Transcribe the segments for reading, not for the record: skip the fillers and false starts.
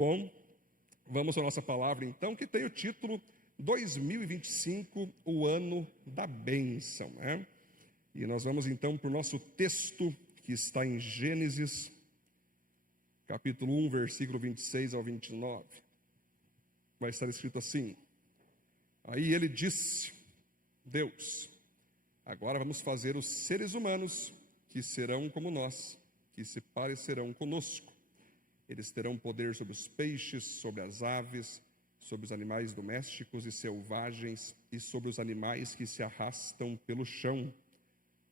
Bom, vamos à nossa palavra então, que tem o título 2025, o ano da bênção, né? E nós vamos então para o nosso texto que está em Gênesis, capítulo 1, versículo 26 ao 29. Vai estar escrito assim: aí ele disse, Deus, agora vamos fazer os seres humanos que serão como nós, que se parecerão conosco. Eles terão poder sobre os peixes, sobre as aves, sobre os animais domésticos e selvagens e sobre os animais que se arrastam pelo chão.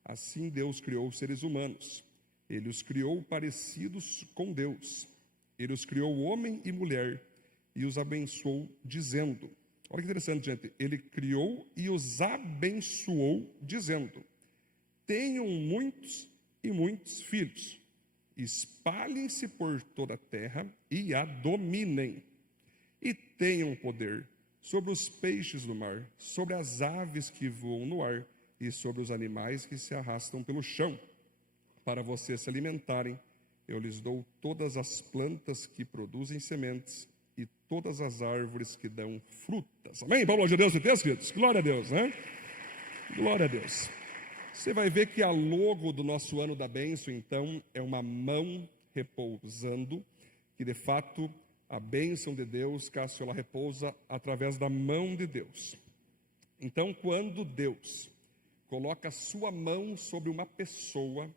Assim Deus criou os seres humanos. Ele os criou parecidos com Deus. Ele os criou homem e mulher e os abençoou dizendo... Olha que interessante, gente. Ele criou e os abençoou dizendo: tenham muitos e muitos filhos. Espalhem-se por toda a terra e a dominem. E tenham poder sobre os peixes do mar, sobre as aves que voam no ar e sobre os animais que se arrastam pelo chão. Para vocês se alimentarem, eu lhes dou todas as plantas que produzem sementes e todas as árvores que dão frutas. Amém? Vamos de Deus e Deus, queridos? Glória a Deus, né? Glória a Deus. Você vai ver que a logo do nosso ano da bênção, então, é uma mão repousando, que de fato a bênção de Deus, Cássio, ela repousa através da mão de Deus. Então, quando Deus coloca a sua mão sobre uma pessoa,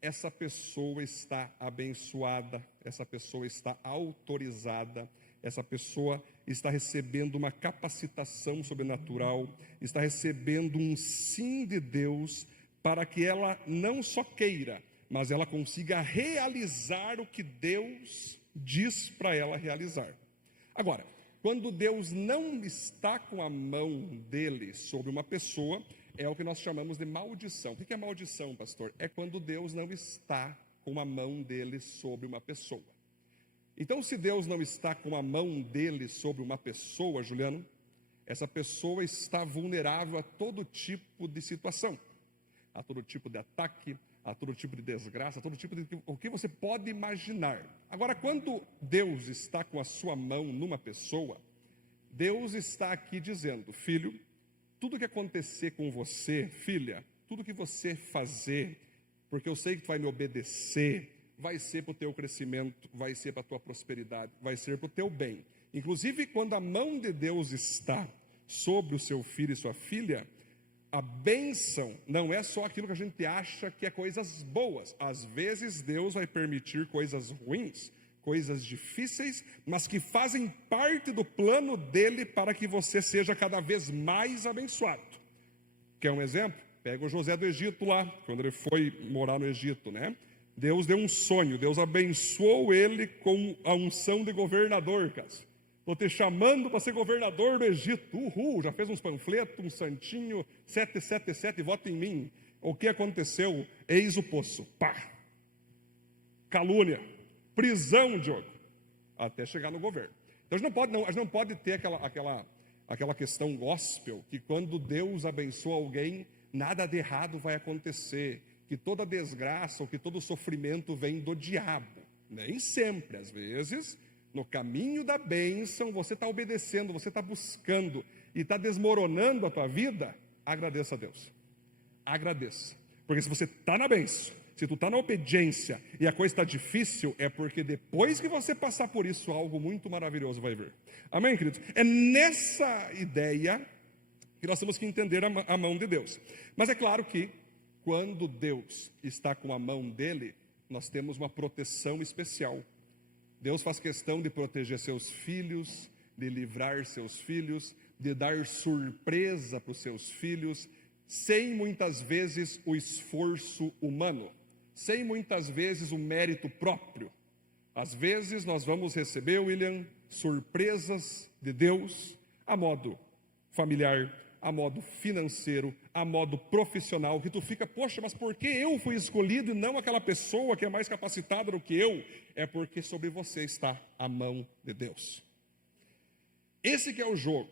essa pessoa está abençoada, essa pessoa está autorizada, essa pessoa está recebendo uma capacitação sobrenatural, está recebendo um sim de Deus para que ela não só queira, mas ela consiga realizar o que Deus diz para ela realizar. Agora, quando Deus não está com a mão dele sobre uma pessoa, é o que nós chamamos de maldição. O que é maldição, pastor? É quando Deus não está com a mão dele sobre uma pessoa. Então, se Deus não está com a mão dele sobre uma pessoa, Juliano, essa pessoa está vulnerável a todo tipo de situação, a todo tipo de ataque, a todo tipo de desgraça, a todo tipo de o que você pode imaginar. Agora, quando Deus está com a sua mão numa pessoa, Deus está aqui dizendo: filho, tudo que acontecer com você, filha, tudo que você fazer, porque eu sei que tu vai me obedecer, vai ser para o teu crescimento, vai ser para a tua prosperidade, vai ser para o teu bem. Inclusive, quando a mão de Deus está sobre o seu filho e sua filha, a bênção não é só aquilo que a gente acha que é coisas boas. Às vezes Deus vai permitir coisas ruins, coisas difíceis, mas que fazem parte do plano dele para que você seja cada vez mais abençoado. Quer um exemplo? Pega o José do Egito lá, quando ele foi morar no Egito, né? Deus deu um sonho, Deus abençoou ele com a unção de governador, Cássio. Estou te chamando para ser governador do Egito. Uhul, já fez uns panfletos, um santinho, 777, vota em mim. O que aconteceu? Eis o poço. Pá! Calúnia. Prisão, Diogo. Até chegar no governo. Então a gente não pode ter aquela questão gospel, que quando Deus abençoa alguém, nada de errado vai acontecer. Que toda desgraça ou que todo sofrimento vem do diabo. Nem sempre, às vezes... No caminho da bênção, você está obedecendo, você está buscando e está desmoronando a tua vida, agradeça a Deus. Agradeça. Porque se você está na bênção, se tu está na obediência e a coisa está difícil, é porque depois que você passar por isso, algo muito maravilhoso vai vir. Amém, queridos? É nessa ideia que nós temos que entender a mão de Deus. Mas é claro que quando Deus está com a mão dele, nós temos uma proteção especial. Deus faz questão de proteger seus filhos, de livrar seus filhos, de dar surpresa para os seus filhos, sem muitas vezes o esforço humano, sem muitas vezes o mérito próprio. Às vezes nós vamos receber, William, surpresas de Deus a modo familiar, a modo financeiro, a modo profissional, que tu fica, poxa, mas por que eu fui escolhido e não aquela pessoa que é mais capacitada do que eu? É porque sobre você está a mão de Deus. Esse que é o jogo.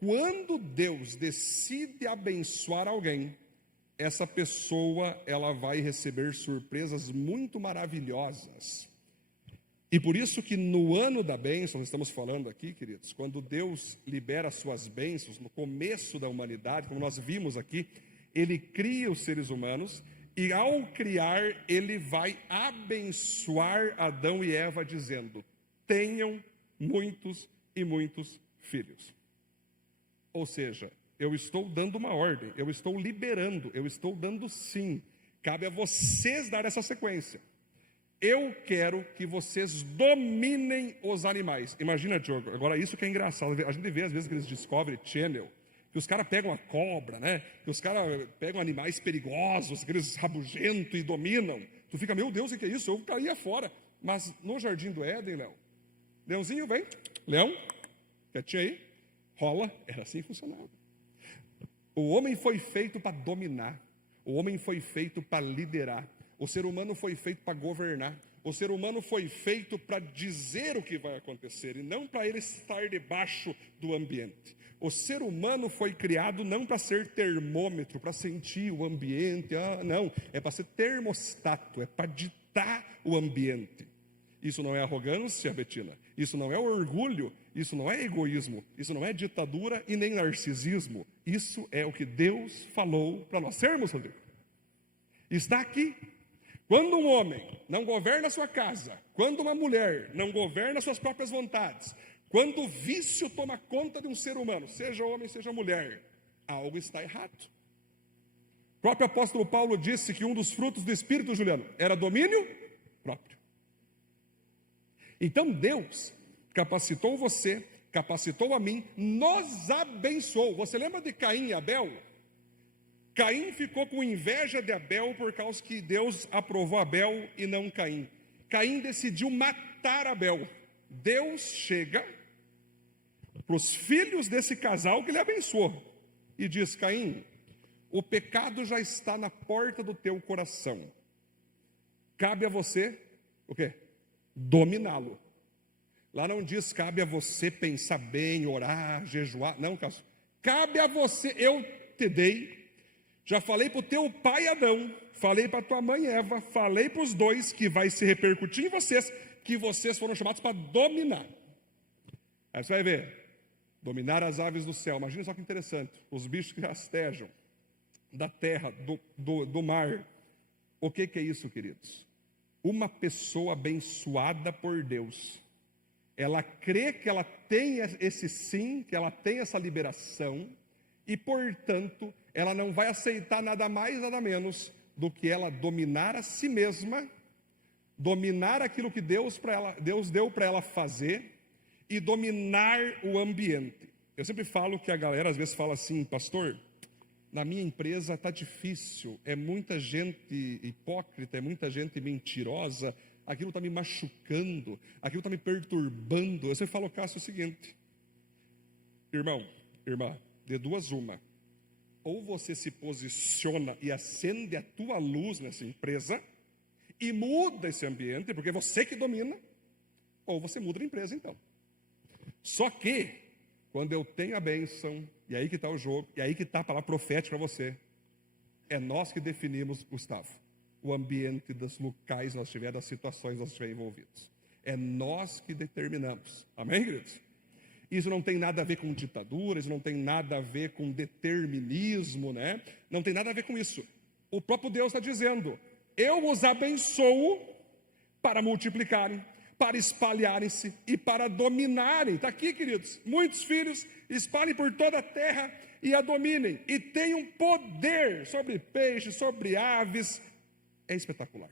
Quando Deus decide abençoar alguém, essa pessoa, ela vai receber surpresas muito maravilhosas. E por isso que no ano da bênção, nós estamos falando aqui, queridos, quando Deus libera as suas bênçãos, no começo da humanidade, como nós vimos aqui, Ele cria os seres humanos, e ao criar, Ele vai abençoar Adão e Eva, dizendo: tenham muitos e muitos filhos. Ou seja, eu estou dando uma ordem, eu estou liberando, eu estou dando sim. Cabe a vocês dar essa sequência. Eu quero que vocês dominem os animais. Imagina, Diogo, agora isso que é engraçado. A gente vê às vezes aqueles Discovery Channel, que os caras pegam a cobra, né? Que os caras pegam animais perigosos, aqueles rabugentos e dominam. Tu fica, meu Deus, o que é isso? Eu caía fora. Mas no Jardim do Éden, Léo, Leãozinho vem, Leão, quietinho aí, rola. Era assim que funcionava. O homem foi feito para dominar. O homem foi feito para liderar. O ser humano foi feito para governar. O ser humano foi feito para dizer o que vai acontecer e não para ele estar debaixo do ambiente. O ser humano foi criado não para ser termômetro, para sentir o ambiente, não, é para ser termostato, é para ditar o ambiente. Isso não é arrogância, Betina, isso não é orgulho, isso não é egoísmo, isso não é ditadura e nem narcisismo. Isso é o que Deus falou para nós sermos, Rodrigo. Está aqui. Quando um homem não governa a sua casa, quando uma mulher não governa suas próprias vontades, quando o vício toma conta de um ser humano, seja homem, seja mulher, algo está errado. O próprio apóstolo Paulo disse que um dos frutos do Espírito, Juliano, era domínio próprio. Então Deus capacitou você, capacitou a mim, nos abençoou. Você lembra de Caim e Abel? Caim ficou com inveja de Abel por causa que Deus aprovou Abel e não Caim. Caim decidiu matar Abel. Deus chega para os filhos desse casal que ele abençoou e diz: Caim, o pecado já está na porta do teu coração. Cabe a você, o quê? Dominá-lo. Lá não diz cabe a você pensar bem, orar, jejuar. Não, cabe a você, eu te dei. Já falei para o teu pai Adão, falei para a tua mãe Eva, falei para os dois que vai se repercutir em vocês, que vocês foram chamados para dominar. Aí você vai ver, dominar as aves do céu. Imagina só que interessante, os bichos que rastejam da terra, do mar. O que é isso, queridos? Uma pessoa abençoada por Deus, ela crê que ela tem esse sim, que ela tem essa liberação, e portanto, ela não vai aceitar nada mais, nada menos do que ela dominar a si mesma, dominar aquilo que Deus deu para ela fazer e dominar o ambiente. Eu sempre falo que a galera às vezes fala assim: pastor, na minha empresa está difícil, é muita gente hipócrita, é muita gente mentirosa, aquilo está me machucando, aquilo está me perturbando. Eu sempre falo, Cássio, é o seguinte: irmão, irmã, de duas uma, ou você se posiciona e acende a tua luz nessa empresa e muda esse ambiente, porque é você que domina, ou você muda a empresa então. Só que, quando eu tenho a bênção, e aí que está o jogo, e aí que está a palavra profética para você, é nós que definimos, Gustavo, o ambiente dos locais que nós estivermos, das situações que nós estivermos envolvidos. É nós que determinamos. Amém, queridos? Isso não tem nada a ver com ditadura, isso não tem nada a ver com determinismo, né? Não tem nada a ver com isso. O próprio Deus está dizendo: eu os abençoo para multiplicarem, para espalharem-se e para dominarem. Está aqui, queridos, muitos filhos, espalhem por toda a terra e a dominem, e tenham poder sobre peixes, sobre aves. É espetacular.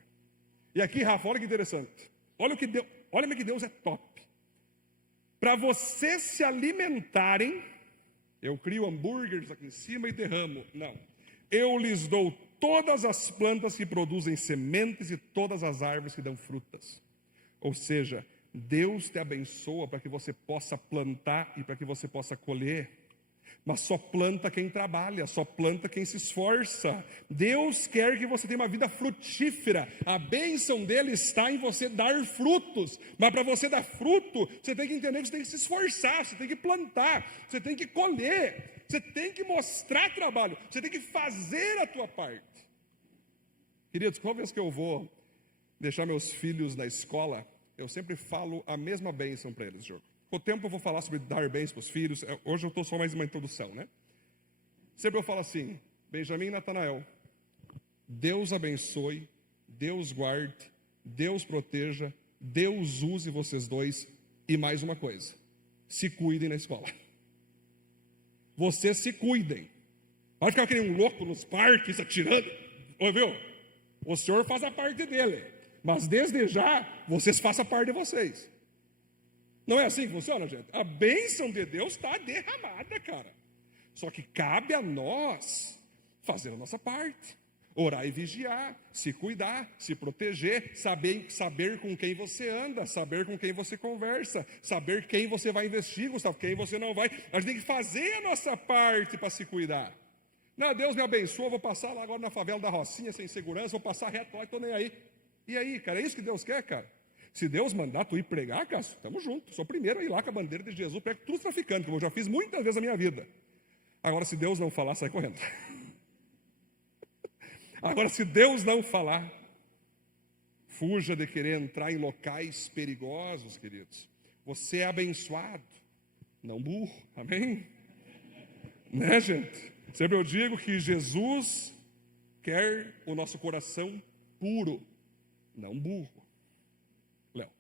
E aqui, Rafa, olha que interessante, olha como que Deus é top. Para vocês se alimentarem, eu crio hambúrgueres aqui em cima e derramo. Não, eu lhes dou todas as plantas que produzem sementes e todas as árvores que dão frutas. Ou seja, Deus te abençoa para que você possa plantar e para que você possa colher. Mas só planta quem trabalha, só planta quem se esforça. Deus quer que você tenha uma vida frutífera. A bênção dele está em você dar frutos. Mas para você dar fruto, você tem que entender que você tem que se esforçar, você tem que plantar, você tem que colher, você tem que mostrar trabalho, você tem que fazer a tua parte. Queridos, qual vez que eu vou deixar meus filhos na escola, eu sempre falo a mesma bênção para eles, Diogo. Com o tempo eu vou falar sobre dar bens para os filhos. Hoje eu estou só mais uma introdução, né? Sempre eu falo assim: Benjamin e Natanael, Deus abençoe, Deus guarde, Deus proteja, Deus use vocês dois. E mais uma coisa: se cuidem na escola. Vocês se cuidem. Vai ficar que nem um louco nos parques atirando. Ouviu? O Senhor faz a parte dele, mas desde já vocês façam a parte de vocês. Não é assim que funciona, gente? A bênção de Deus está derramada, cara. Só que cabe a nós fazer a nossa parte. Orar e vigiar, se cuidar, se proteger, saber com quem você anda, saber com quem você conversa, saber quem você vai investir, Gustavo, quem você não vai. A gente tem que fazer a nossa parte para se cuidar. Não, Deus me abençoa, vou passar lá agora na favela da Rocinha sem segurança, vou passar reto lá, estou nem aí. E aí, cara, é isso que Deus quer, cara? Se Deus mandar tu ir pregar, cara, estamos juntos. Sou o primeiro a ir lá com a bandeira de Jesus, prego tudo traficando, como eu já fiz muitas vezes na minha vida. Agora, se Deus não falar, sai correndo. Agora, se Deus não falar, fuja de querer entrar em locais perigosos, queridos. Você é abençoado, não burro, amém? Né, gente? Sempre eu digo que Jesus quer o nosso coração puro, não burro. Léo,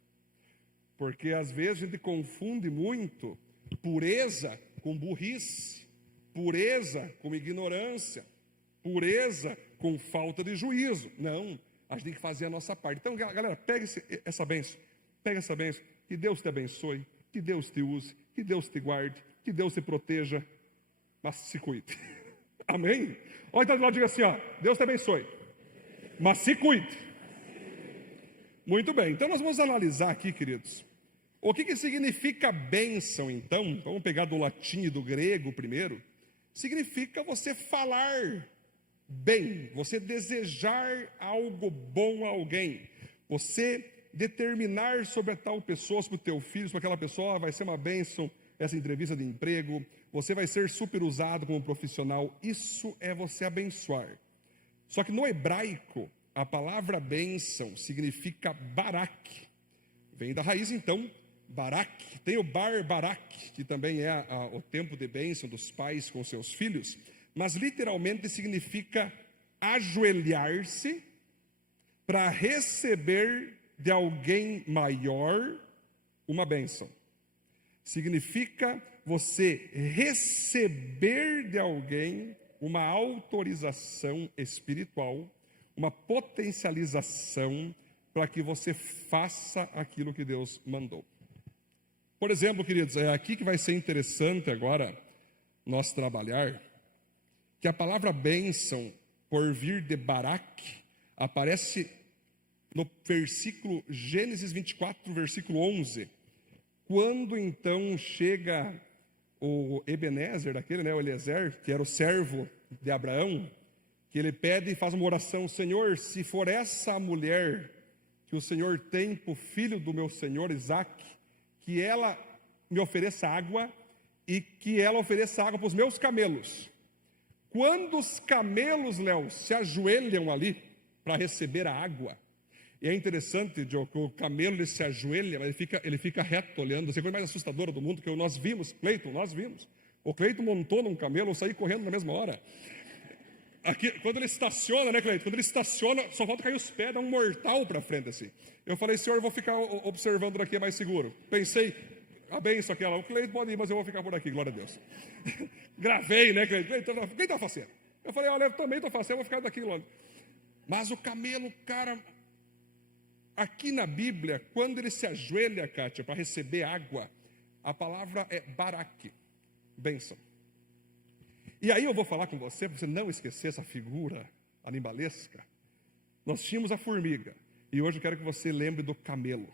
porque às vezes a gente confunde muito pureza com burrice, pureza com ignorância, pureza com falta de juízo. Não, a gente tem que fazer a nossa parte. Então, galera, pega essa bênção, que Deus te abençoe, que Deus te use, que Deus te guarde, que Deus te proteja, mas se cuide. Amém? Olha, então do lado, diga assim, ó, Deus te abençoe, mas se cuide. Muito bem, então nós vamos analisar aqui, queridos, o que significa bênção, então. Vamos pegar do latim e do grego primeiro. Significa você falar bem, você desejar algo bom a alguém, você determinar sobre a tal pessoa, sobre o teu filho, sobre aquela pessoa, vai ser uma bênção essa entrevista de emprego, você vai ser super usado como profissional. Isso é você abençoar. Só que no hebraico, a palavra bênção significa barak, vem da raiz então, barak. Tem o barak, que também é o tempo de bênção dos pais com seus filhos, mas literalmente significa ajoelhar-se para receber de alguém maior uma bênção. Significa você receber de alguém uma autorização espiritual, uma potencialização para que você faça aquilo que Deus mandou. Por exemplo, queridos, é aqui que vai ser interessante agora nós trabalhar, que a palavra bênção, por vir de barak, aparece no versículo Gênesis 24, versículo 11, quando então chega o Ebenezer, daquele, né, o Eliezer, que era o servo de Abraão, que ele pede e faz uma oração: Senhor, se for essa a mulher que o Senhor tem para o filho do meu senhor Isaque, que ela me ofereça água e que ela ofereça água para os meus camelos. Quando os camelos, Léo, se ajoelham ali para receber a água, e é interessante, Diogo, que o camelo ele se ajoelha, mas ele fica reto olhando. Essa é a coisa mais assustadora do mundo, que nós vimos, Cleiton, nós vimos. O Cleiton montou num camelo, eu saí correndo na mesma hora. Aqui, quando ele estaciona, né, Cleiton? Quando ele estaciona, só falta cair os pés, dá um mortal para frente assim. Eu falei: Senhor, eu vou ficar observando daqui, é mais seguro. Pensei, a benção aquela, o Cleiton pode ir, mas eu vou ficar por aqui, glória a Deus. Gravei, né, Cleiton? Quem está fazendo? Eu falei: olha, eu também estou fazendo, eu vou ficar daqui, glória. Mas o camelo, cara, aqui na Bíblia, quando ele se ajoelha, Kátia, para receber água, a palavra é barak, bênção. E aí eu vou falar com você, para você não esquecer essa figura animalesca. Nós tínhamos a formiga, e hoje eu quero que você lembre do camelo.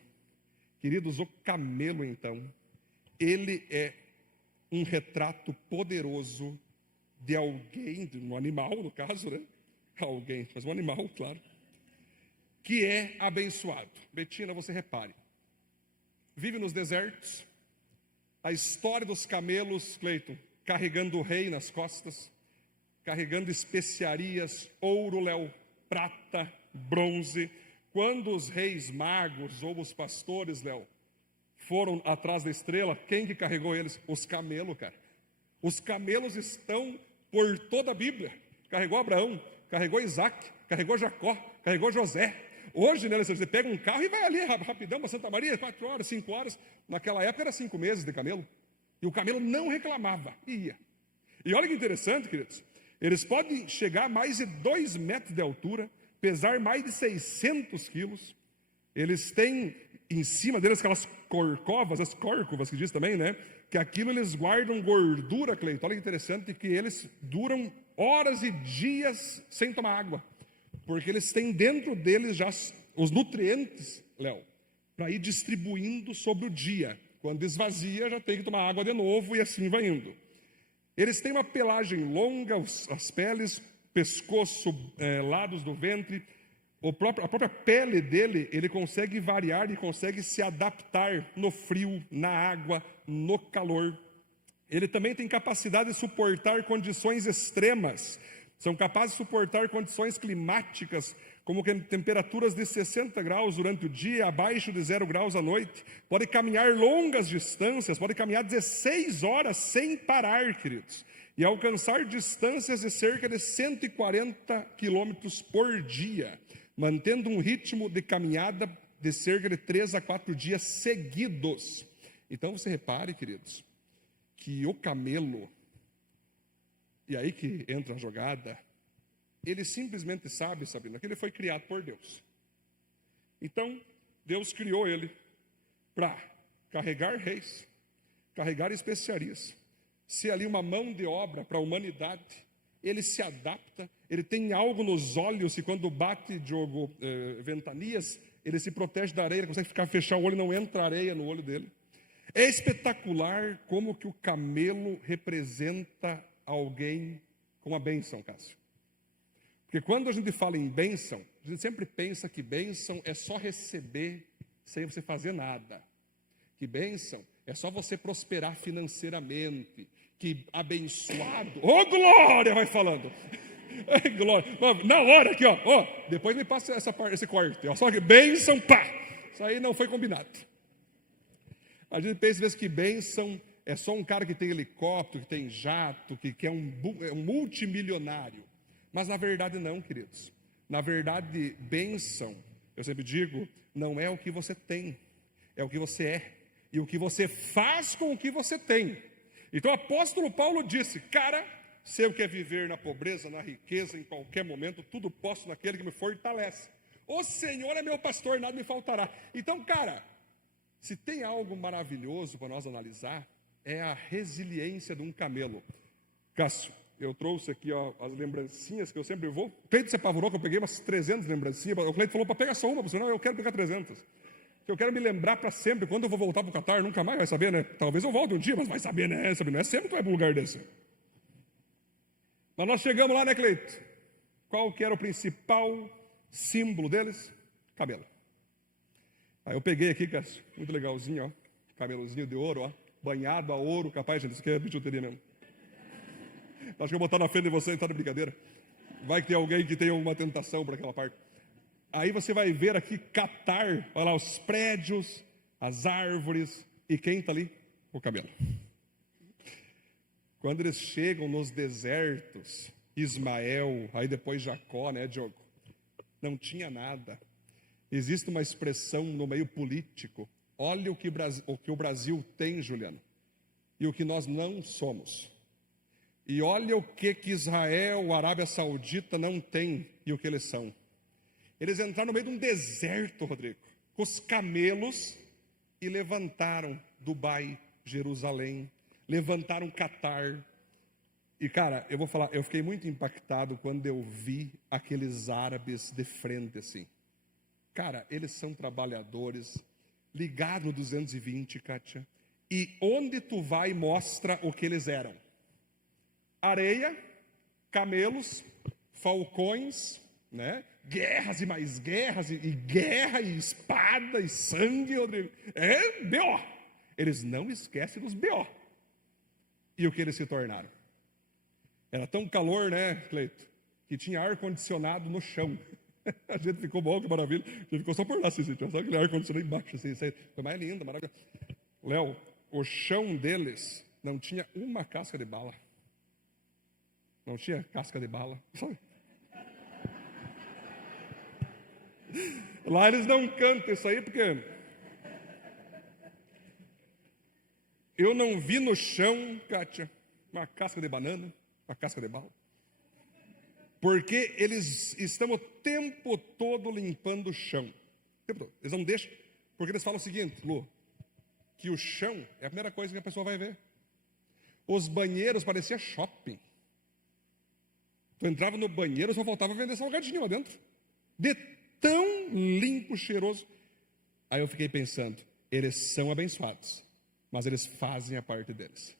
Queridos, o camelo, então, ele é um retrato poderoso de alguém, de um animal, no caso, né? Alguém, mas um animal, claro, que é abençoado. Betina, você repare, vive nos desertos, a história dos camelos, Cleiton, carregando o rei nas costas, carregando especiarias, ouro, Léo, prata, bronze, quando os reis magos ou os pastores, Léo, foram atrás da estrela, quem que carregou eles? Os camelos, cara. Os camelos estão por toda a Bíblia. Carregou Abraão, carregou Isaac, carregou Jacó, carregou José. Hoje, né, você pega um carro e vai ali rapidão para Santa Maria, 4 horas, 5 horas. Naquela época era 5 meses de camelo. E o camelo não reclamava, ia. E olha que interessante, queridos. Eles podem chegar a mais de 2 metros de altura, pesar mais de 600 quilos. Eles têm em cima deles aquelas corcovas, as córcovas que diz também, né? Que aquilo eles guardam gordura, Cleiton. Olha que interessante que eles duram horas e dias sem tomar água. Porque eles têm dentro deles já os nutrientes, Léo, para ir distribuindo sobre o dia. Quando esvazia, já tem que tomar água de novo e assim vai indo. Eles têm uma pelagem longa, as peles, pescoço, lados do ventre. A própria pele dele, ele consegue variar e consegue se adaptar no frio, na água, no calor. Ele também tem capacidade de suportar condições extremas. São capazes de suportar condições climáticas, como temperaturas de 60 graus durante o dia, abaixo de 0 graus à noite. Pode caminhar longas distâncias, pode caminhar 16 horas sem parar, queridos. E alcançar distâncias de cerca de 140 quilômetros por dia, mantendo um ritmo de caminhada de cerca de 3 a 4 dias seguidos. Então você repare, queridos, que o camelo, e aí que entra a jogada, ele simplesmente sabe, Sabrina, que ele foi criado por Deus. Então, Deus criou ele para carregar reis, carregar especiarias, ser ali uma mão de obra para a humanidade. Ele se adapta, ele tem algo nos olhos, e quando bate Diogo, ventanias, ele se protege da areia, ele consegue fechar o olho, não entra areia no olho dele. É espetacular como que o camelo representa alguém com a bênção, Cássio. Porque quando a gente fala em bênção, a gente sempre pensa que bênção é só receber sem você fazer nada. Que bênção é só você prosperar financeiramente. Que abençoado, glória, vai falando. Glória. Na hora aqui, depois me passa esse corte, só que bênção, pá. Isso aí não foi combinado. A gente pensa às vezes que bênção é só um cara que tem helicóptero, que tem jato, que é um multimilionário. Mas na verdade não, queridos. Na verdade, bênção, eu sempre digo, não é o que você tem, é o que você é. E o que você faz com o que você tem. Então o apóstolo Paulo disse, cara, se eu quero viver na pobreza, na riqueza, em qualquer momento, tudo posso naquele que me fortalece. O Senhor é meu pastor, nada me faltará. Então, cara, se tem algo maravilhoso para nós analisar, é a resiliência de um camelo. Cássio, eu trouxe aqui as lembrancinhas que eu sempre vou. O Cleito se apavorou que eu peguei umas 300 lembrancinhas. O Cleito falou para pegar só uma, senão eu quero pegar 300. Eu quero me lembrar para sempre. Quando eu vou voltar para o Catar, nunca mais vai saber, né? Talvez eu volte um dia, mas vai saber, né? Não é sempre que vai para um lugar desse. Mas nós chegamos lá, né, Cleito? Qual que era o principal símbolo deles? Cabelo. Aí eu peguei aqui, Cássio, muito legalzinho, cabelozinho de ouro, banhado a ouro, capaz, gente, isso aqui é bijuteria mesmo. Acho que eu vou botar na frente de vocês, tá de brincadeira. Vai que tem alguém que tenha uma tentação para aquela parte. Aí você vai ver aqui Catar, olha lá, os prédios, as árvores, e quem está ali? O cabelo. Quando eles chegam nos desertos, Ismael, aí depois Jacó, né, Diogo? Não tinha nada. Existe uma expressão no meio político. Olha o que o Brasil tem, Juliano, e o que nós não somos. E olha o que Israel, a Arábia Saudita não tem e o que eles são. Eles entraram no meio de um deserto, Rodrigo, com os camelos e levantaram Dubai, Jerusalém, levantaram Catar. E cara, eu vou falar, eu fiquei muito impactado quando eu vi aqueles árabes de frente assim. Cara, eles são trabalhadores, ligados no 220, Kátia. E onde tu vai mostra o que eles eram. Areia, camelos, falcões, né? Guerras e mais guerras, e guerra, e espada, e sangue, Rodrigo. É B.O. Eles não esquecem dos B.O. E o que eles se tornaram? Era tão calor, né, Cleito, que tinha ar-condicionado no chão. A gente ficou bom, que maravilha. A gente ficou só por lá, assim, só aquele ar-condicionado embaixo, assim, foi mais lindo, maravilhoso. Léo, o chão deles não tinha uma casca de bala. Não tinha casca de bala, sabe? Lá eles não cantam isso aí, porque eu não vi no chão, Kátia, uma casca de banana, uma casca de bala. Porque eles estão o tempo todo limpando o chão. O tempo todo. Eles não deixam, porque eles falam o seguinte, Lu, que o chão é a primeira coisa que a pessoa vai ver. Os banheiros pareciam shopping. Tu entrava no banheiro, só faltava vender salgadinho lá dentro. De tão limpo, cheiroso. Aí eu fiquei pensando, eles são abençoados, mas eles fazem a parte deles.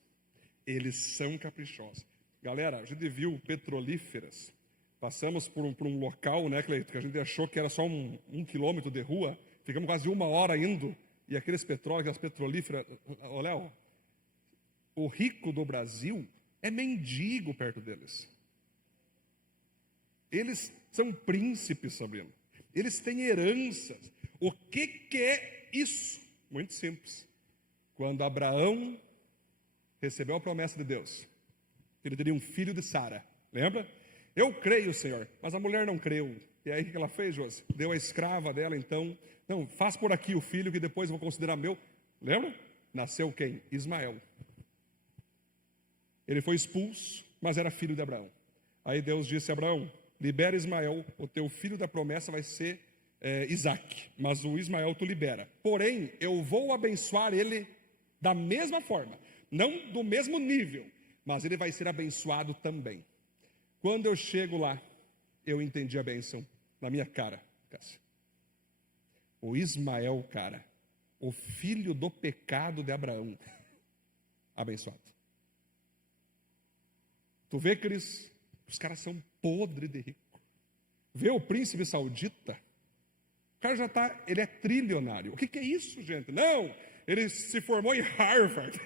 Eles são caprichosos. Galera, a gente viu petrolíferas. Passamos por um local, né, que a gente achou que era só um quilômetro de rua. Ficamos quase 1 hora indo. E aqueles petróleos, aquelas petrolíferas. Olha, o rico do Brasil é mendigo perto deles. Eles são príncipes, Sabrina. Eles têm heranças. O que é isso? Muito simples. Quando Abraão recebeu a promessa de Deus, que ele teria um filho de Sara. Lembra? Eu creio, Senhor, mas a mulher não creu. E aí o que ela fez, Josi? Deu a escrava dela, então. Não, faz por aqui o filho que depois eu vou considerar meu. Lembra? Nasceu quem? Ismael. Ele foi expulso, mas era filho de Abraão. Aí Deus disse a Abraão, libera Ismael, o teu filho da promessa vai ser Isaac. Mas o Ismael tu libera. Porém, eu vou abençoar ele da mesma forma. Não do mesmo nível, mas ele vai ser abençoado também. Quando eu chego lá, eu entendi a bênção na minha cara, Cássio. O Ismael, cara, o filho do pecado de Abraão, abençoado. Tu vê, Cris, os caras são podres de rico. Vê o príncipe saudita, o cara já está, ele é trilionário. O que é isso, gente? Não, ele se formou em Harvard.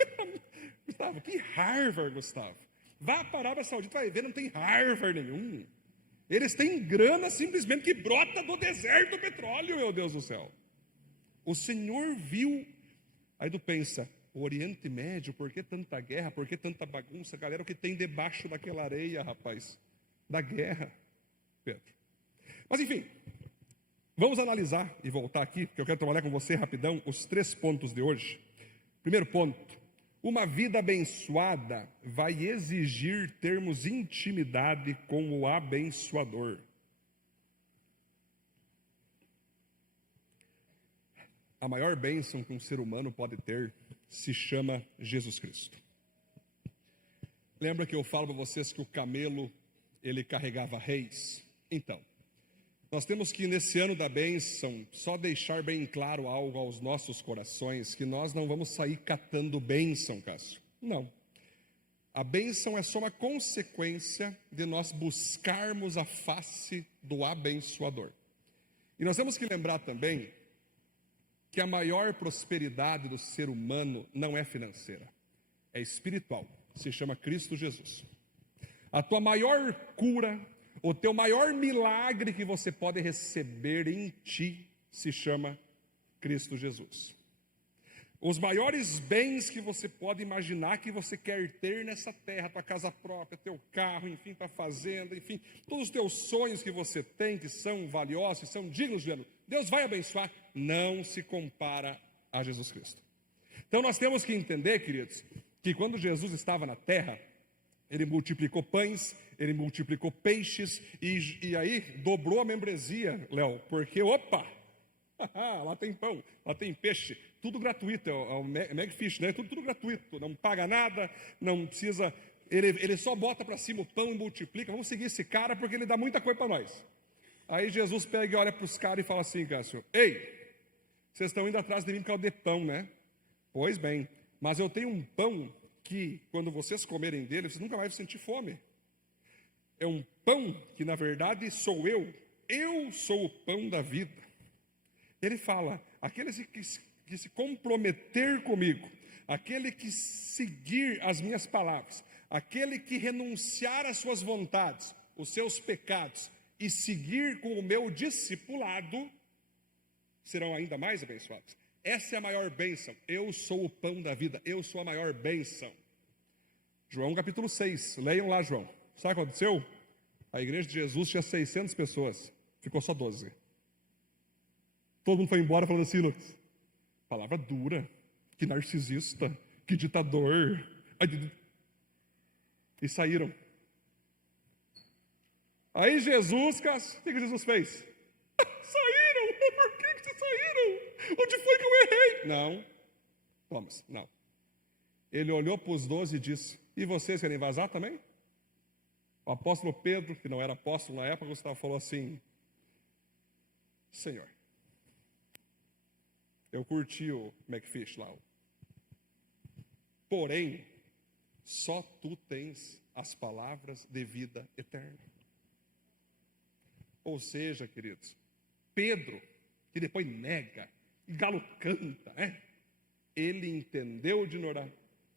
Gustavo, que Harvard, Gustavo? Vá para a Arábia Saudita, vai ver, não tem Harvard nenhum. Eles têm grana simplesmente que brota do deserto do petróleo, meu Deus do céu. O Senhor viu, aí tu pensa, o Oriente Médio, por que tanta guerra, por que tanta bagunça? Galera, o que tem debaixo daquela areia, rapaz? Da guerra, Pedro. Mas enfim, vamos analisar e voltar aqui, porque eu quero trabalhar com você rapidão, os 3 pontos de hoje. Primeiro ponto. Uma vida abençoada vai exigir termos intimidade com o abençoador. A maior bênção que um ser humano pode ter se chama Jesus Cristo. Lembra que eu falo para vocês que o camelo, ele carregava reis? Então, nós temos que nesse ano da bênção só deixar bem claro algo aos nossos corações, que nós não vamos sair catando bênção, Cássio. Não. A bênção é só uma consequência de nós buscarmos a face do abençoador. E nós temos que lembrar também que a maior prosperidade do ser humano não é financeira, é espiritual, se chama Cristo Jesus. A tua maior cura, o teu maior milagre que você pode receber em ti se chama Cristo Jesus. Os maiores bens que você pode imaginar que você quer ter nessa terra, tua casa própria, teu carro, enfim, tua fazenda, enfim, todos os teus sonhos que você tem, que são valiosos, que são dignos de Deus vai abençoar, não se compara a Jesus Cristo. Então nós temos que entender, queridos, que quando Jesus estava na terra, ele multiplicou pães, ele multiplicou peixes, e aí dobrou a membresia, Léo, porque, opa, lá tem pão, lá tem peixe, tudo gratuito, é o Megfish, né? Tudo gratuito, não paga nada, não precisa, ele só bota para cima o pão e multiplica, vamos seguir esse cara porque ele dá muita coisa para nós. Aí Jesus pega e olha para os caras e fala assim, Cássio, ei, vocês estão indo atrás de mim por causa de pão, né? Pois bem, mas eu tenho um pão que quando vocês comerem dele, vocês nunca mais vão sentir fome. É um pão que na verdade sou eu sou o pão da vida. Ele fala, aqueles que se comprometer comigo, aquele que seguir as minhas palavras, aquele que renunciar às suas vontades, os seus pecados, e seguir com o meu discipulado, serão ainda mais abençoados. Essa é a maior bênção. Eu sou o pão da vida. Eu sou a maior bênção. João capítulo 6. Leiam lá, João. Sabe o que aconteceu? A igreja de Jesus tinha 600 pessoas. Ficou só 12. Todo mundo foi embora falando assim, Lucas. Palavra dura. Que narcisista. Que ditador. E saíram. Aí Jesus, o que Jesus fez? Saíram. Por que vocês saíram? Onde foi que eu errei? Não. Vamos, não. Ele olhou para os 12 e disse, e vocês querem vazar também? O apóstolo Pedro, que não era apóstolo na época, Gustavo falou assim, Senhor, eu curti o McFish lá. Porém, só tu tens as palavras de vida eterna. Ou seja, queridos, Pedro, que depois nega, e galo canta, né? Ele entendeu de Norá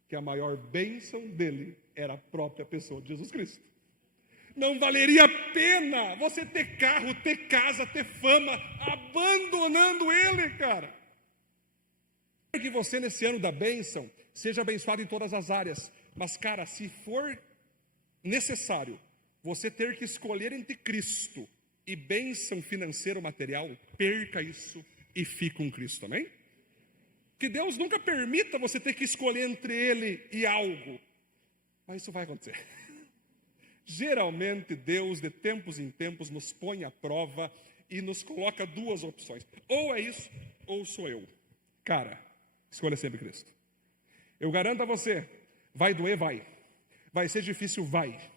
que a maior bênção dele era a própria pessoa de Jesus Cristo. Não valeria a pena você ter carro, ter casa, ter fama, abandonando ele, cara. Que você nesse ano da bênção seja abençoado em todas as áreas. Mas, cara, se for necessário você ter que escolher entre Cristo e bênção financeira ou material, perca isso e fique com Cristo, amém? Que Deus nunca permita você ter que escolher entre Ele e algo. Mas isso vai acontecer. Geralmente Deus, de tempos em tempos, nos põe à prova e nos coloca duas opções. Ou é isso, ou sou eu. Cara, escolha sempre Cristo. Eu garanto a você, vai doer, vai. Vai ser difícil, vai.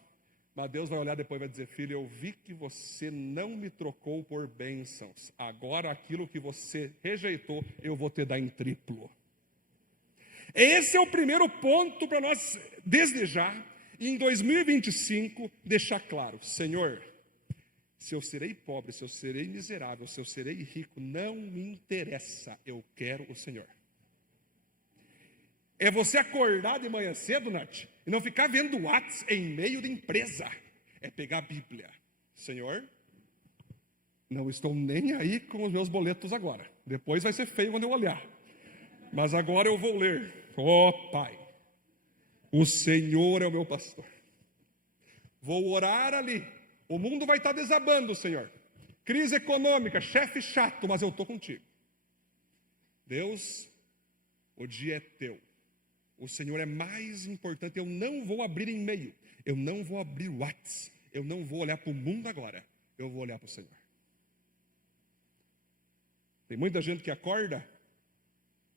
Mas Deus vai olhar depois e vai dizer, filho, eu vi que você não me trocou por bênçãos. Agora aquilo que você rejeitou, eu vou te dar em triplo. Esse é o primeiro ponto para nós desejar. E em 2025, deixar claro, Senhor, se eu serei pobre, se eu serei miserável, se eu serei rico, não me interessa, eu quero o Senhor. É você acordar de manhã cedo, Nath, e não ficar vendo WhatsApp em meio de empresa. É pegar a Bíblia. Senhor, não estou nem aí com os meus boletos agora. Depois vai ser feio quando eu olhar. Mas agora eu vou ler. Pai, o Senhor é o meu pastor. Vou orar ali. O mundo vai estar desabando, Senhor. Crise econômica, chefe chato, mas eu estou contigo. Deus, o dia é teu. O Senhor é mais importante. Eu não vou abrir e-mail. Eu não vou abrir WhatsApp. Eu não vou olhar para o mundo agora. Eu vou olhar para o Senhor. Tem muita gente que acorda.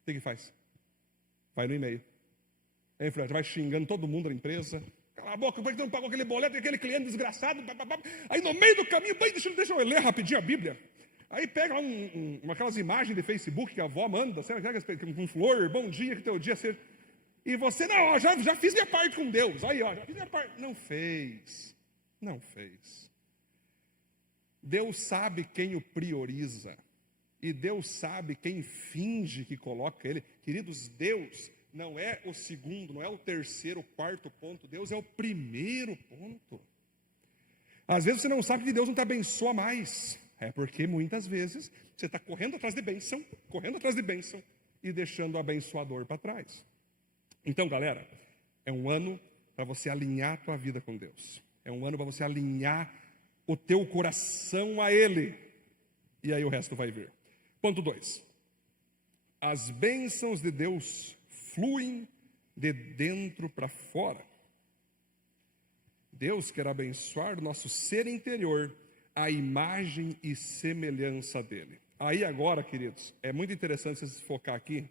O que faz? Vai no e-mail. Aí, vai xingando todo mundo da empresa. Cala a boca, como é que tu não pagou aquele boleto? Aquele cliente desgraçado. Aí no meio do caminho, deixa eu ler rapidinho a Bíblia. Aí pega aquelas imagens de Facebook que a avó manda. Com flor, bom dia, que teu dia seja... E você, não, já fiz minha parte com Deus. Aí, já fiz minha parte. Não fez. Deus sabe quem o prioriza. E Deus sabe quem finge que coloca ele. Queridos, Deus não é o segundo, não é o terceiro, o quarto ponto. Deus é o primeiro ponto. Às vezes você não sabe que Deus não te abençoa mais. É porque muitas vezes você está correndo atrás de bênção, e deixando o abençoador para trás. Então, galera, é um ano para você alinhar a tua vida com Deus. É um ano para você alinhar o teu coração a Ele. E aí o resto vai vir. Ponto 2. As bênçãos de Deus fluem de dentro para fora. Deus quer abençoar o nosso ser interior, a imagem e semelhança dEle. Aí agora, queridos, é muito interessante vocês focar aqui,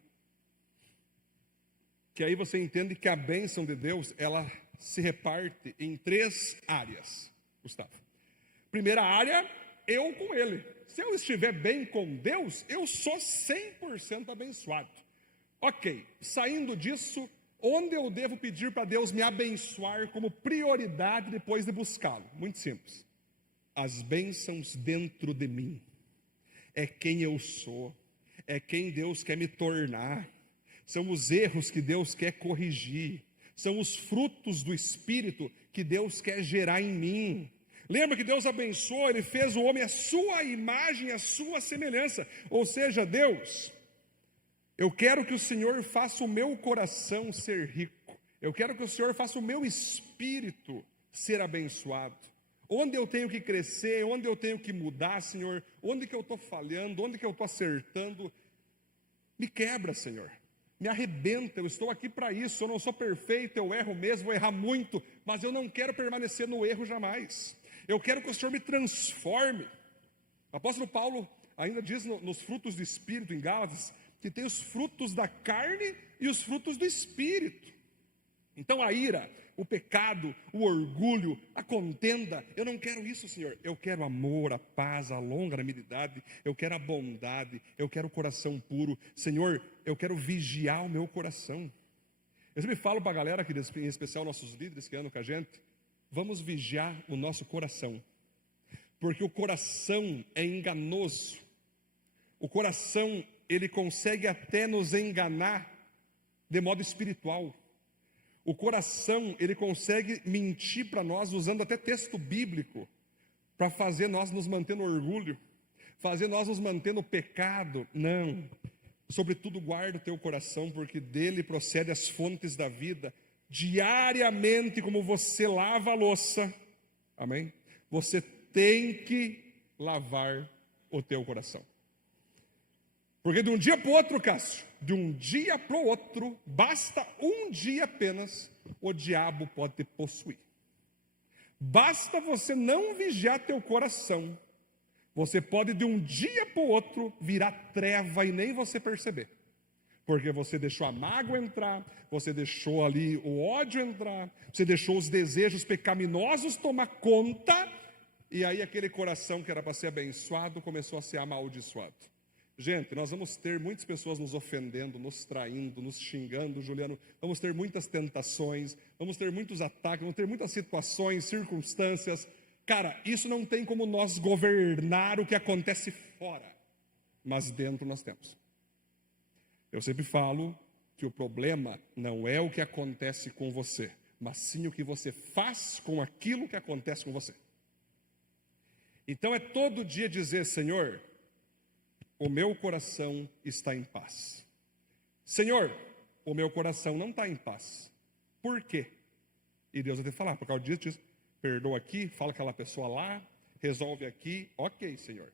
que aí você entende que a bênção de Deus, ela se reparte em 3 áreas, Gustavo. Primeira área, eu com Ele. Se eu estiver bem com Deus, eu sou 100% abençoado. Ok, saindo disso, onde eu devo pedir para Deus me abençoar como prioridade depois de buscá-lo? Muito simples. As bênçãos dentro de mim. É quem eu sou. É quem Deus quer me tornar. São os erros que Deus quer corrigir. São os frutos do Espírito que Deus quer gerar em mim. Lembra que Deus abençoou, Ele fez o homem à sua imagem, à sua semelhança. Ou seja, Deus, eu quero que o Senhor faça o meu coração ser rico. Eu quero que o Senhor faça o meu espírito ser abençoado. Onde eu tenho que crescer, onde eu tenho que mudar, Senhor, onde que eu estou falhando, onde que eu estou acertando, me quebra, Senhor, me arrebenta, eu estou aqui para isso, eu não sou perfeito, eu erro mesmo, vou errar muito, mas eu não quero permanecer no erro jamais, eu quero que o Senhor me transforme. O apóstolo Paulo ainda diz nos frutos do Espírito, em Gálatas, que tem os frutos da carne e os frutos do Espírito. Então a ira, o pecado, o orgulho, a contenda, eu não quero isso, Senhor. Eu quero amor, a paz, a longanimidade, eu quero a bondade, eu quero o coração puro. Senhor, eu quero vigiar o meu coração. Eu sempre falo para a galera aqui, em especial nossos líderes que andam com a gente, vamos vigiar o nosso coração. Porque o coração é enganoso. O coração, ele consegue até nos enganar de modo espiritual. O coração, ele consegue mentir para nós, usando até texto bíblico, para fazer nós nos manter no orgulho, fazer nós nos manter no pecado. Não, sobretudo guarda o teu coração, porque dele procede as fontes da vida. Diariamente, como você lava a louça, amém? Você tem que lavar o teu coração. Porque de um dia para o outro, Cássio, de um dia para o outro, basta um dia apenas, o diabo pode te possuir. Basta você não vigiar teu coração, você pode de um dia para o outro virar treva e nem você perceber. Porque você deixou a mágoa entrar, você deixou ali o ódio entrar, você deixou os desejos pecaminosos tomar conta, e aí aquele coração que era para ser abençoado começou a ser amaldiçoado. Gente, nós vamos ter muitas pessoas nos ofendendo, nos traindo, nos xingando, Juliano. Vamos ter muitas tentações, vamos ter muitos ataques, vamos ter muitas situações, circunstâncias. Cara, isso não tem como nós governar o que acontece fora, mas dentro nós temos. Eu sempre falo que o problema não é o que acontece com você, mas sim o que você faz com aquilo que acontece com você. Então é todo dia dizer, Senhor, o meu coração está em paz. Senhor, o meu coração não está em paz. Por quê? E Deus vai ter que falar, por causa disso, perdoa aqui, fala com aquela pessoa lá, resolve aqui. Ok, Senhor,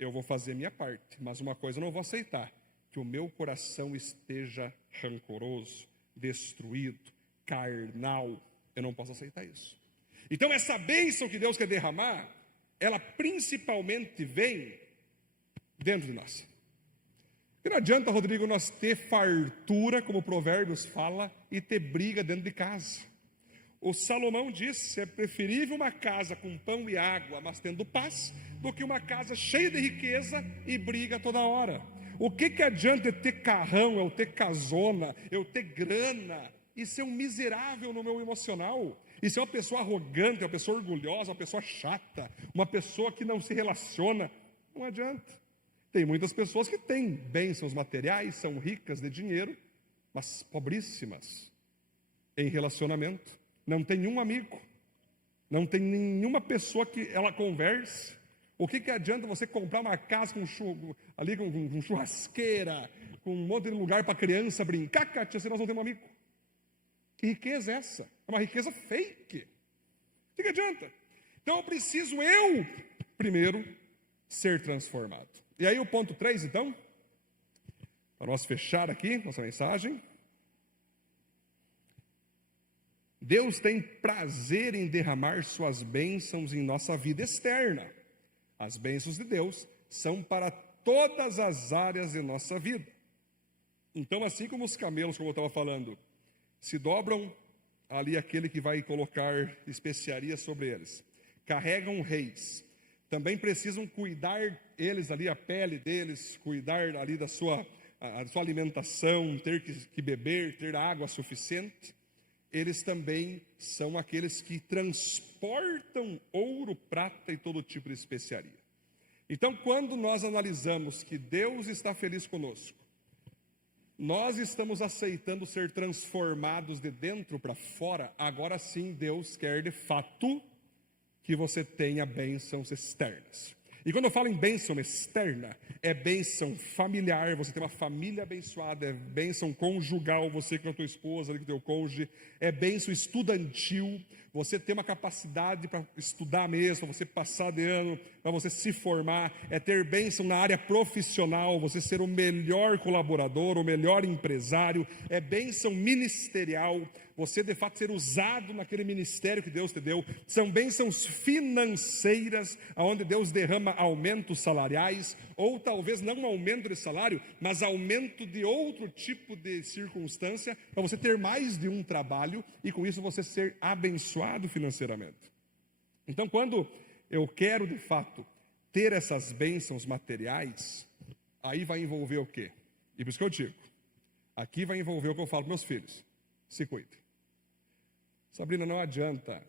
eu vou fazer minha parte, mas uma coisa eu não vou aceitar, que o meu coração esteja rancoroso, destruído, carnal. Eu não posso aceitar isso. Então essa bênção que Deus quer derramar, ela principalmente vem dentro de nós. E não adianta, Rodrigo, nós ter fartura, como Provérbios fala, e ter briga dentro de casa. O Salomão disse, é preferível uma casa com pão e água, mas tendo paz, do que uma casa cheia de riqueza e briga toda hora. O que adianta eu ter carrão, eu ter casona, eu ter grana, e ser um miserável no meu emocional? E ser uma pessoa arrogante, uma pessoa orgulhosa, uma pessoa chata, uma pessoa que não se relaciona? Não adianta. Tem muitas pessoas que têm bênçãos materiais, são ricas de dinheiro, mas pobríssimas em relacionamento. Não tem nenhum amigo, não tem nenhuma pessoa que ela converse. O que adianta você comprar uma casa com churrasqueira, com um monte de lugar para a criança brincar, Cátia, se nós não temos um amigo? Que riqueza é essa? É uma riqueza fake. O que adianta? Então eu preciso, primeiro, ser transformado. E aí o ponto 3, então, para nós fechar aqui nossa mensagem. Deus tem prazer em derramar suas bênçãos em nossa vida externa. As bênçãos de Deus são para todas as áreas de nossa vida. Então, assim como os camelos, como eu estava falando, se dobram ali aquele que vai colocar especiarias sobre eles, carregam reis, também precisam cuidar eles ali, a pele deles, cuidar ali da sua alimentação, ter que beber, ter água suficiente. Eles também são aqueles que transportam ouro, prata e todo tipo de especiaria. Então, quando nós analisamos que Deus está feliz conosco, nós estamos aceitando ser transformados de dentro para fora, agora sim Deus quer de fato que você tenha bênçãos externas. E quando eu falo em bênção externa, é bênção familiar, você tem uma família abençoada, é bênção conjugal, você com a tua esposa, com o teu cônjuge, é bênção estudantil, você ter uma capacidade para estudar mesmo, para você passar de ano, para você se formar, é ter bênção na área profissional, você ser o melhor colaborador, o melhor empresário, é bênção ministerial, você de fato ser usado naquele ministério que Deus te deu, são bênçãos financeiras, onde Deus derrama aumentos salariais, ou talvez não um aumento de salário, mas aumento de outro tipo de circunstância, para você ter mais de um trabalho, e com isso você ser abençoado financeiramente. Então, quando eu quero de fato ter essas bênçãos materiais, aí vai envolver o quê? E por isso que eu digo, aqui vai envolver o que eu falo para meus filhos: se cuide. Sabrina, não adianta.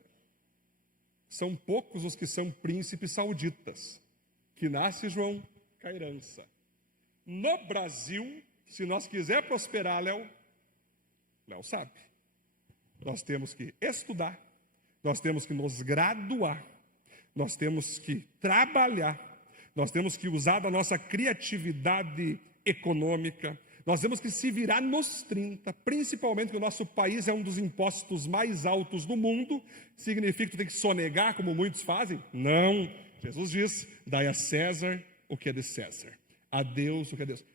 São poucos os que são príncipes sauditas, que nasce, João, com a herança. No Brasil, se nós quiser prosperar, Léo sabe, nós temos que estudar, nós temos que nos graduar, nós temos que trabalhar, nós temos que usar da nossa criatividade econômica, nós temos que se virar nos 30, principalmente que o nosso país é um dos impostos mais altos do mundo. Significa que tu tem que sonegar, como muitos fazem? Não. Jesus diz: dai a César o que é de César, a Deus o que é Deus.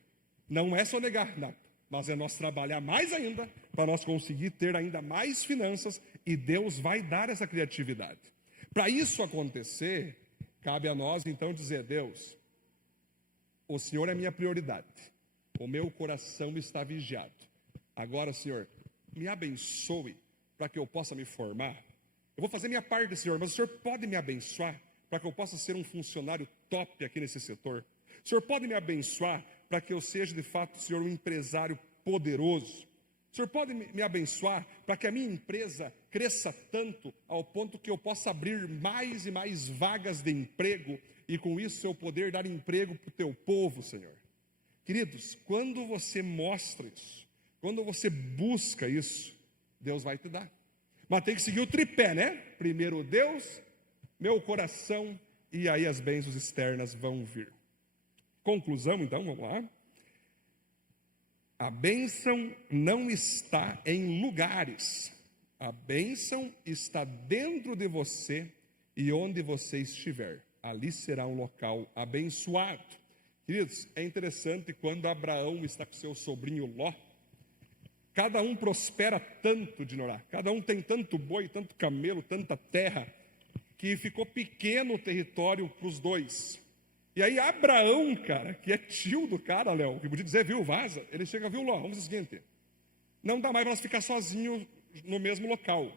Não é sonegar, não, mas é nós trabalhar mais ainda, para nós conseguir ter ainda mais finanças, e Deus vai dar essa criatividade. Para isso acontecer, cabe a nós então dizer: Deus, o Senhor é minha prioridade. O meu coração está vigiado. Agora, Senhor, me abençoe para que eu possa me formar. Eu vou fazer minha parte, Senhor, mas o Senhor pode me abençoar para que eu possa ser um funcionário top aqui nesse setor. O Senhor pode me abençoar para que eu seja, de fato, Senhor, um empresário poderoso. O Senhor pode me abençoar para que a minha empresa cresça tanto ao ponto que eu possa abrir mais e mais vagas de emprego e com isso eu poder dar emprego para o teu povo, Senhor. Queridos, quando você mostra isso, quando você busca isso, Deus vai te dar. Mas tem que seguir o tripé, né? Primeiro Deus, meu coração, e aí as bênçãos externas vão vir. Conclusão, então, vamos lá. A bênção não está em lugares. A bênção está dentro de você e onde você estiver. Ali será um local abençoado. Queridos, é interessante quando Abraão está com seu sobrinho Ló, cada um prospera tanto de Norá, cada um tem tanto boi, tanto camelo, tanta terra, que ficou pequeno o território para os dois. E aí Abraão, cara, que é tio do cara, Léo, que podia dizer, viu, vaza, ele chega, viu, Ló, vamos dizer o seguinte, não dá mais para nós ficar sozinhos no mesmo local.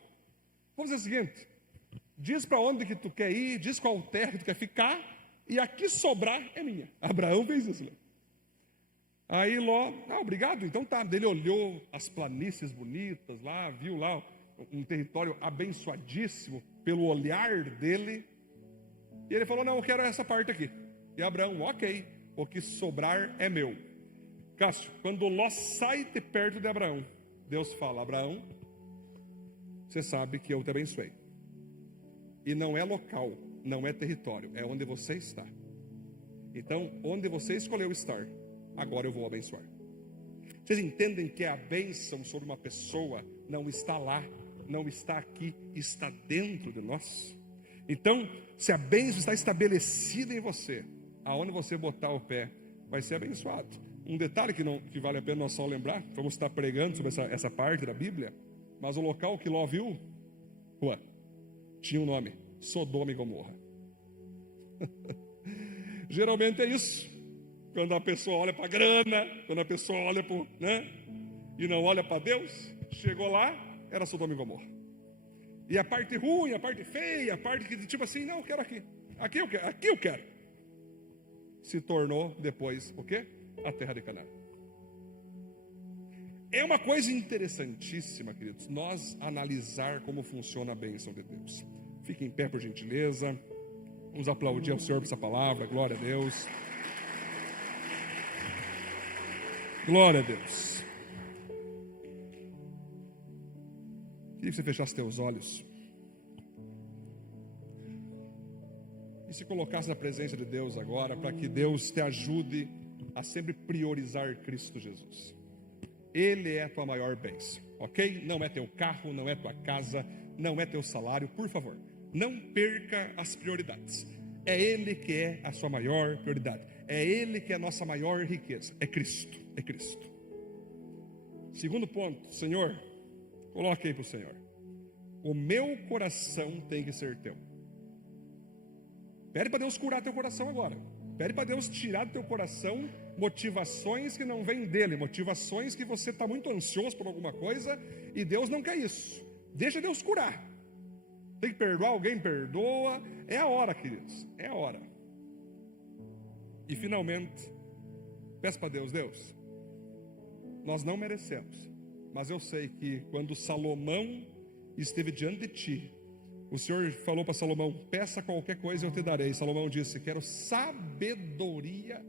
Vamos dizer o seguinte, diz para onde que tu quer ir, diz qual terra que tu quer ficar, e aqui sobrar é minha. Abraão fez isso, Léo. Aí Ló, obrigado, então tá. Ele olhou as planícies bonitas lá, viu lá um território abençoadíssimo pelo olhar dele. E ele falou, não, eu quero essa parte aqui. E Abraão, ok, o que sobrar é meu. Cássio, quando Ló sai de perto de Abraão, Deus fala, Abraão, você sabe que eu te abençoei. E não é local, não é território, é onde você está. Então, onde você escolheu estar, agora eu vou abençoar. Vocês entendem que a bênção sobre uma pessoa não está lá, não está aqui, está dentro de nós. Então, se a bênção está estabelecida em você, aonde você botar o pé, vai ser abençoado. Um detalhe que vale a pena nós só lembrar, vamos estar pregando sobre essa parte da Bíblia, mas o local que Ló viu, tinha um nome, Sodoma e Gomorra. Geralmente é isso. Quando a pessoa olha para a grana, quando a pessoa olha para, e não olha para Deus, chegou lá, era Sodoma e Gomorra. E a parte ruim, a parte feia, a parte que tipo assim, não, eu quero aqui. Aqui eu quero. Se tornou depois o quê? A terra de Canaã. É uma coisa interessantíssima, queridos, nós analisar como funciona a bênção de Deus. Fique em pé, por gentileza. Vamos aplaudir ao Senhor por essa palavra. Glória a Deus. Glória a Deus. Queria que você fechasse teus olhos. se colocasse na presença de Deus agora, para que Deus te ajude a sempre priorizar Cristo Jesus. Ele é a tua maior bênção, ok? Não é teu carro, não é tua casa, não é teu salário, por favor. Não perca as prioridades. É Ele que é a sua maior prioridade. É Ele que é a nossa maior riqueza. É Cristo, é Cristo. Segundo ponto, Senhor, coloque aí para o Senhor. O meu coração tem que ser teu. Pede para Deus curar teu coração agora. Pede para Deus tirar do teu coração motivações que não vêm dele, motivações que você está muito ansioso por alguma coisa e Deus não quer isso. Deixa Deus curar. Tem que perdoar alguém, perdoa. É a hora, queridos, é a hora. E finalmente, peço para Deus, nós não merecemos, mas eu sei que quando Salomão esteve diante de ti, o Senhor falou para Salomão: peça qualquer coisa eu te darei. Salomão disse: quero sabedoria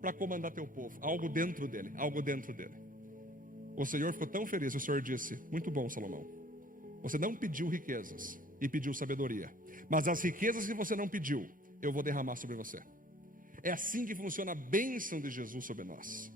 para comandar teu povo. Algo dentro dele, algo dentro dele. O Senhor ficou tão feliz, o Senhor disse: muito bom, Salomão, você não pediu riquezas e pediu sabedoria, mas as riquezas que você não pediu, eu vou derramar sobre você. É assim que funciona a bênção de Jesus sobre nós.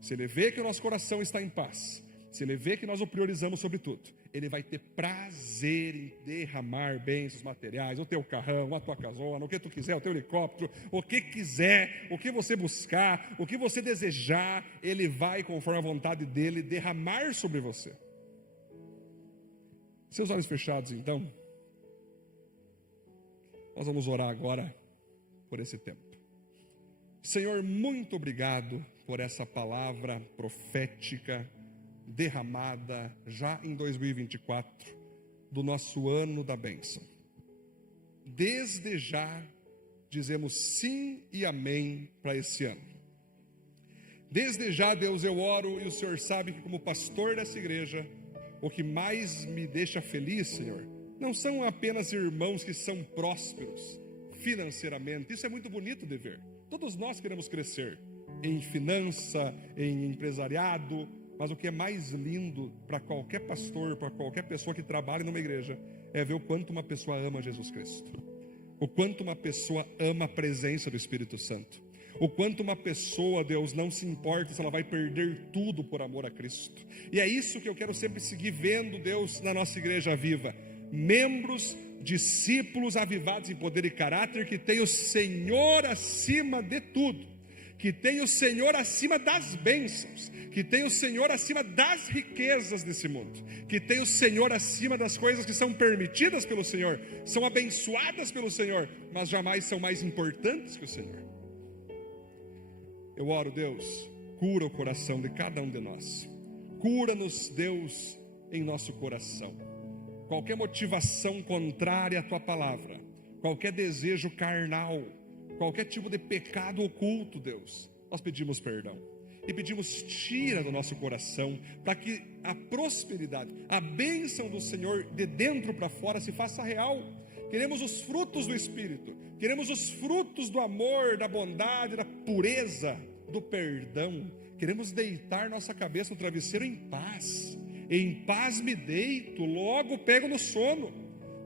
Se Ele vê que o nosso coração está em paz, se Ele vê que nós o priorizamos sobre tudo, Ele vai ter prazer em derramar bênçãos materiais, o teu carrão, a tua casona, o que tu quiser, o teu helicóptero, o que quiser, o que você buscar, o que você desejar, Ele vai, conforme a vontade dEle, derramar sobre você. Seus olhos fechados, então, nós vamos orar agora por esse tempo. Senhor, muito obrigado por essa palavra profética derramada já em 2024, do nosso ano da bênção. Desde já dizemos sim e amém para esse ano. Desde já, Deus, eu oro, e o Senhor sabe que como pastor dessa igreja, o que mais me deixa feliz, Senhor, não são apenas irmãos que são prósperos financeiramente. Isso é muito bonito de ver. Todos nós queremos crescer em finança, em empresariado, mas o que é mais lindo para qualquer pastor, para qualquer pessoa que trabalha numa igreja, é ver o quanto uma pessoa ama Jesus Cristo, o quanto uma pessoa ama a presença do Espírito Santo, o quanto uma pessoa, Deus, não se importa se ela vai perder tudo por amor a Cristo. E é isso que eu quero sempre seguir vendo, Deus, na nossa igreja viva. Membros, discípulos avivados em poder e caráter, que tem o Senhor acima de tudo, que tem o Senhor acima das bênçãos, que tem o Senhor acima das riquezas desse mundo, que tem o Senhor acima das coisas que são permitidas pelo Senhor, são abençoadas pelo Senhor, mas jamais são mais importantes que o Senhor. Eu oro, Deus, cura o coração de cada um de nós, cura-nos, Deus, em nosso coração. Qualquer motivação contrária à tua palavra, qualquer desejo carnal, qualquer tipo de pecado oculto, Deus, nós pedimos perdão e pedimos: tira do nosso coração, para que a prosperidade, a bênção do Senhor de dentro para fora se faça real. Queremos os frutos do Espírito, queremos os frutos do amor, da bondade, da pureza, do perdão. Queremos deitar nossa cabeça no travesseiro em paz. Em paz me deito, logo pego no sono.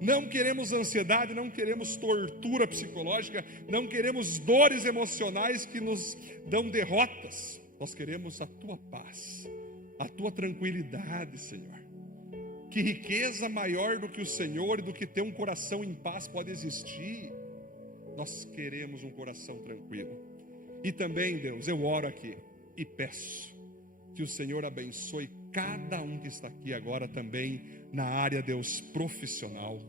Não queremos ansiedade, não queremos tortura psicológica, não queremos dores emocionais que nos dão derrotas. Nós queremos a tua paz, a tua tranquilidade, Senhor. Que riqueza maior do que o Senhor e do que ter um coração em paz pode existir? Nós queremos um coração tranquilo. E também, Deus, eu oro aqui e peço que o Senhor abençoe cada um que está aqui agora também na área, Deus, profissional,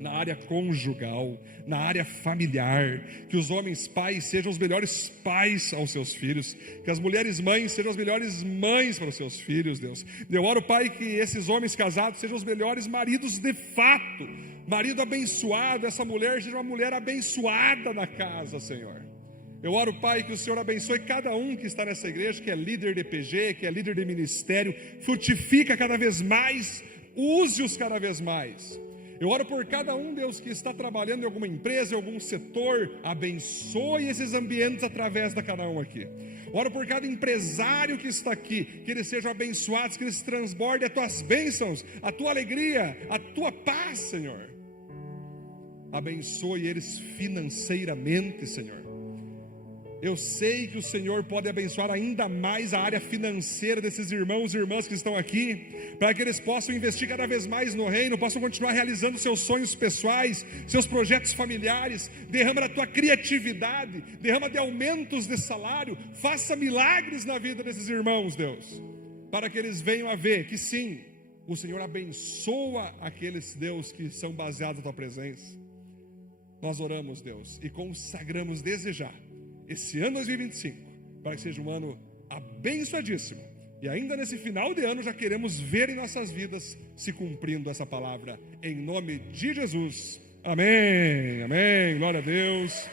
na área conjugal, na área familiar. Que os homens pais sejam os melhores pais aos seus filhos, que as mulheres mães sejam as melhores mães para os seus filhos, Deus. Eu oro, Pai, que esses homens casados sejam os melhores maridos de fato, marido abençoado, essa mulher seja uma mulher abençoada na casa, Senhor. Eu oro, Pai, que o Senhor abençoe cada um que está nessa igreja, que é líder de PG, que é líder de ministério, frutifica cada vez mais, use-os cada vez mais. Eu oro por cada um, Deus, que está trabalhando em alguma empresa, em algum setor, abençoe esses ambientes através de cada um aqui. Oro por cada empresário que está aqui, que eles sejam abençoados, que eles transbordem as tuas bênçãos, a tua alegria, a tua paz, Senhor. abençoe eles financeiramente, Senhor. Eu sei que o Senhor pode abençoar ainda mais a área financeira desses irmãos e irmãs que estão aqui, para que eles possam investir cada vez mais no reino, possam continuar realizando seus sonhos pessoais, seus projetos familiares. Derrama a tua criatividade, derrama de aumentos de salário, faça milagres na vida desses irmãos, Deus, para que eles venham a ver que sim, o Senhor abençoa aqueles, Deus, que são baseados na tua presença. Nós oramos, Deus, e consagramos desejar esse ano 2025, para que seja um ano abençoadíssimo. E ainda nesse final de ano já queremos ver em nossas vidas se cumprindo essa palavra. Em nome de Jesus. Amém, amém, glória a Deus.